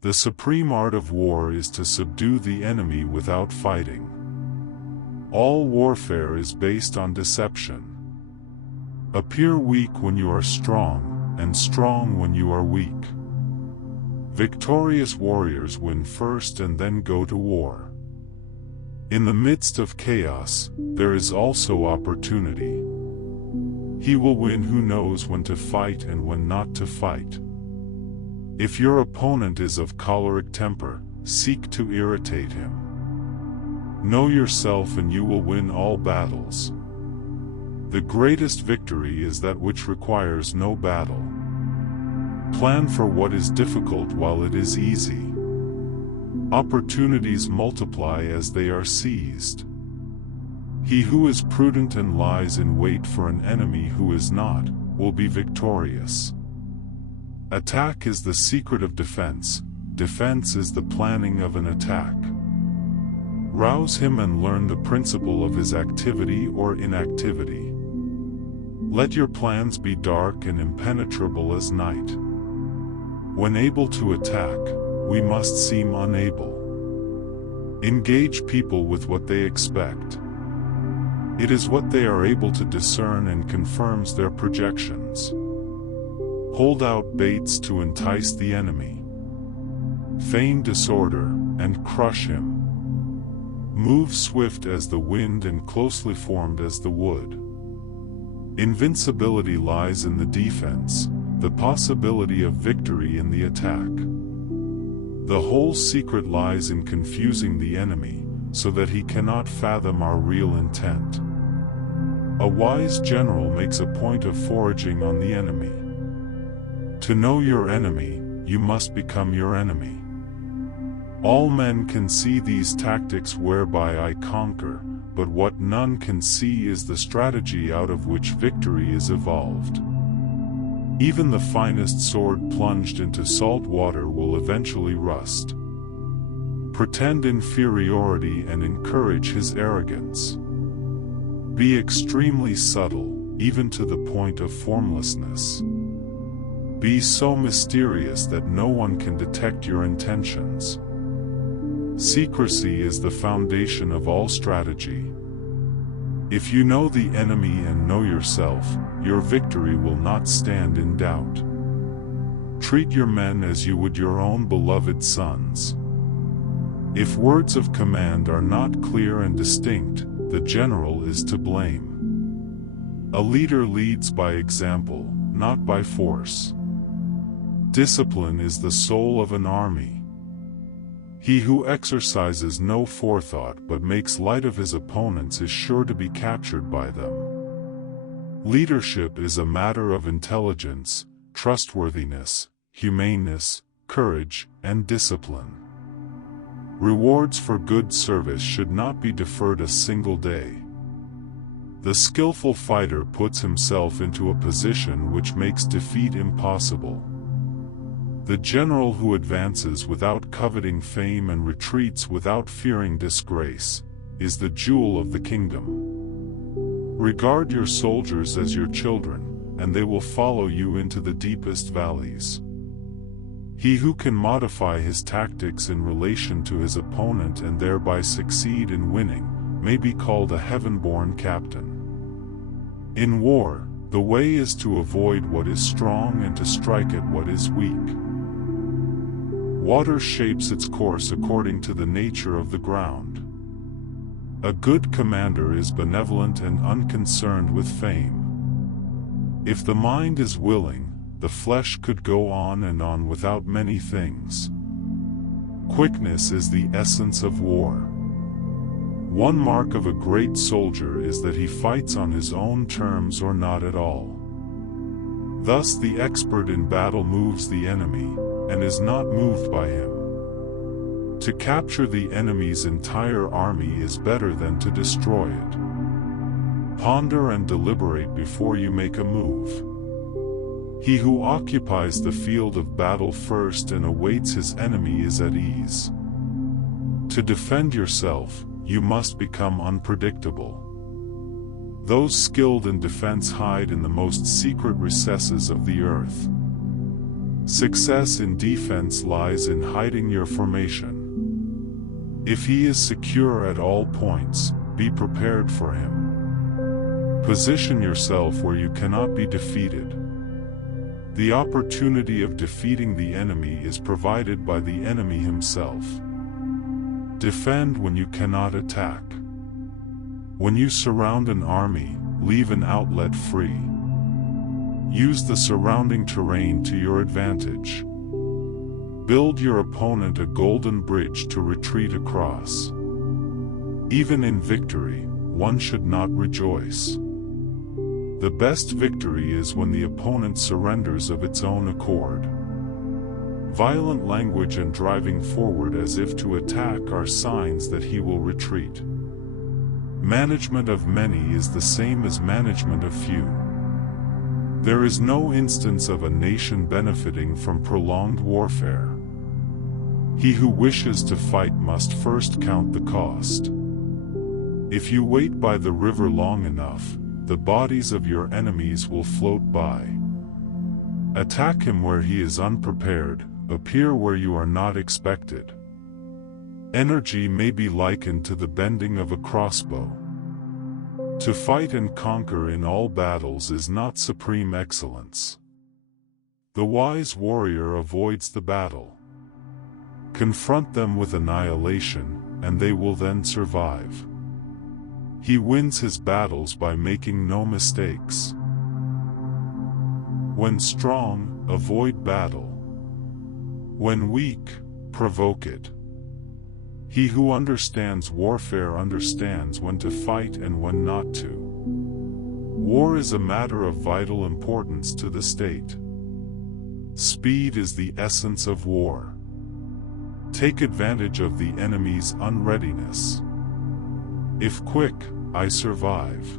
The supreme art of war is to subdue the enemy without fighting. All warfare is based on deception. Appear weak when you are strong, and strong when you are weak. Victorious warriors win first and then go to war. In the midst of chaos, there is also opportunity. He will win who knows when to fight and when not to fight. If your opponent is of choleric temper, seek to irritate him. Know yourself and you will win all battles. The greatest victory is that which requires no battle. Plan for what is difficult while it is easy. Opportunities multiply as they are seized. He who is prudent and lies in wait for an enemy who is not, will be victorious. Attack is the secret of defense. Defense is the planning of an attack. Rouse him and learn the principle of his activity or inactivity. Let your plans be dark and impenetrable as night. When able to attack, we must seem unable. Engage people with what they expect. It is what they are able to discern and confirms their projections. Hold out baits to entice the enemy. Feign disorder, and crush him. Move swift as the wind and closely formed as the wood. Invincibility lies in the defense, the possibility of victory in the attack. The whole secret lies in confusing the enemy, so that he cannot fathom our real intent. A wise general makes a point of foraging on the enemy. To know your enemy, you must become your enemy. All men can see these tactics whereby I conquer, but what none can see is the strategy out of which victory is evolved. Even the finest sword plunged into salt water will eventually rust. Pretend inferiority and encourage his arrogance. Be extremely subtle, even to the point of formlessness. Be so mysterious that no one can detect your intentions. Secrecy is the foundation of all strategy. If you know the enemy and know yourself, your victory will not stand in doubt. Treat your men as you would your own beloved sons. If words of command are not clear and distinct, the general is to blame. A leader leads by example, not by force. Discipline is the soul of an army. He who exercises no forethought but makes light of his opponents is sure to be captured by them. Leadership is a matter of intelligence, trustworthiness, humaneness, courage, and discipline. Rewards for good service should not be deferred a single day. The skillful fighter puts himself into a position which makes defeat impossible. The general who advances without coveting fame and retreats without fearing disgrace, is the jewel of the kingdom. Regard your soldiers as your children, and they will follow you into the deepest valleys. He who can modify his tactics in relation to his opponent and thereby succeed in winning, may be called a heaven-born captain. In war, the way is to avoid what is strong and to strike at what is weak. Water shapes its course according to the nature of the ground. A good commander is benevolent and unconcerned with fame. If the mind is willing, the flesh could go on and on without many things. Quickness is the essence of war. One mark of a great soldier is that he fights on his own terms or not at all. Thus the expert in battle moves the enemy, and is not moved by him. To capture the enemy's entire army is better than to destroy it. Ponder and deliberate before you make a move. He who occupies the field of battle first and awaits his enemy is at ease. To defend yourself, you must become unpredictable. Those skilled in defense hide in the most secret recesses of the earth. Success in defense lies in hiding your formation. If he is secure at all points, be prepared for him. Position yourself where you cannot be defeated. The opportunity of defeating the enemy is provided by the enemy himself. Defend when you cannot attack. When you surround an army, leave an outlet free. Use the surrounding terrain to your advantage. Build your opponent a golden bridge to retreat across. Even in victory, one should not rejoice. The best victory is when the opponent surrenders of its own accord. Violent language and driving forward as if to attack are signs that he will retreat. Management of many is the same as management of few. There is no instance of a nation benefiting from prolonged warfare. He who wishes to fight must first count the cost. If you wait by the river long enough, the bodies of your enemies will float by. Attack him where he is unprepared, appear where you are not expected. Energy may be likened to the bending of a crossbow. To fight and conquer in all battles is not supreme excellence. The wise warrior avoids the battle. Confront them with annihilation, and they will then survive. He wins his battles by making no mistakes. When strong, avoid battle. When weak, provoke it. He who understands warfare understands when to fight and when not to. War is a matter of vital importance to the state. Speed is the essence of war. Take advantage of the enemy's unreadiness. If quick, I survive.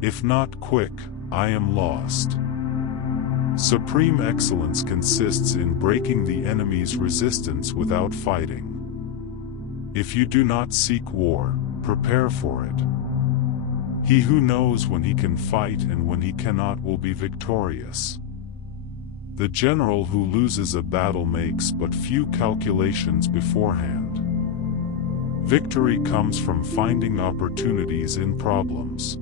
If not quick, I am lost. Supreme excellence consists in breaking the enemy's resistance without fighting. If you do not seek war, prepare for it. He who knows when he can fight and when he cannot will be victorious. The general who loses a battle makes but few calculations beforehand. Victory comes from finding opportunities in problems.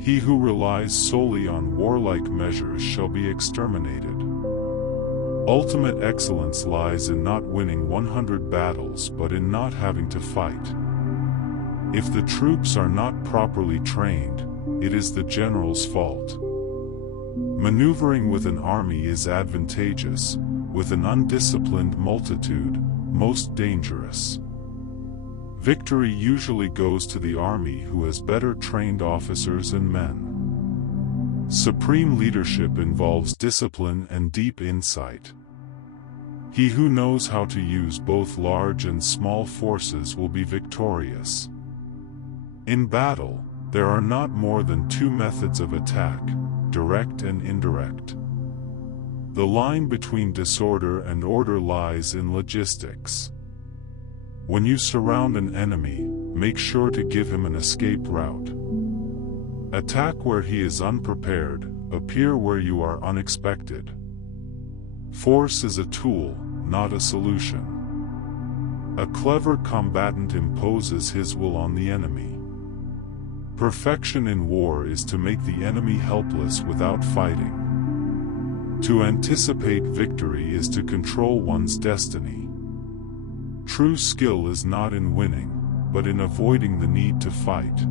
He who relies solely on warlike measures shall be exterminated. Ultimate excellence lies in not winning 100 battles but in not having to fight. If the troops are not properly trained, it is the general's fault. Maneuvering with an army is advantageous, with an undisciplined multitude, most dangerous. Victory usually goes to the army who has better trained officers and men. Supreme leadership involves discipline and deep insight. He who knows how to use both large and small forces will be victorious. In battle, there are not more than two methods of attack, direct and indirect. The line between disorder and order lies in logistics. When you surround an enemy, make sure to give him an escape route. Attack where he is unprepared, appear where you are unexpected. Force is a tool, not a solution. A clever combatant imposes his will on the enemy. Perfection in war is to make the enemy helpless without fighting. To anticipate victory is to control one's destiny. True skill is not in winning, but in avoiding the need to fight.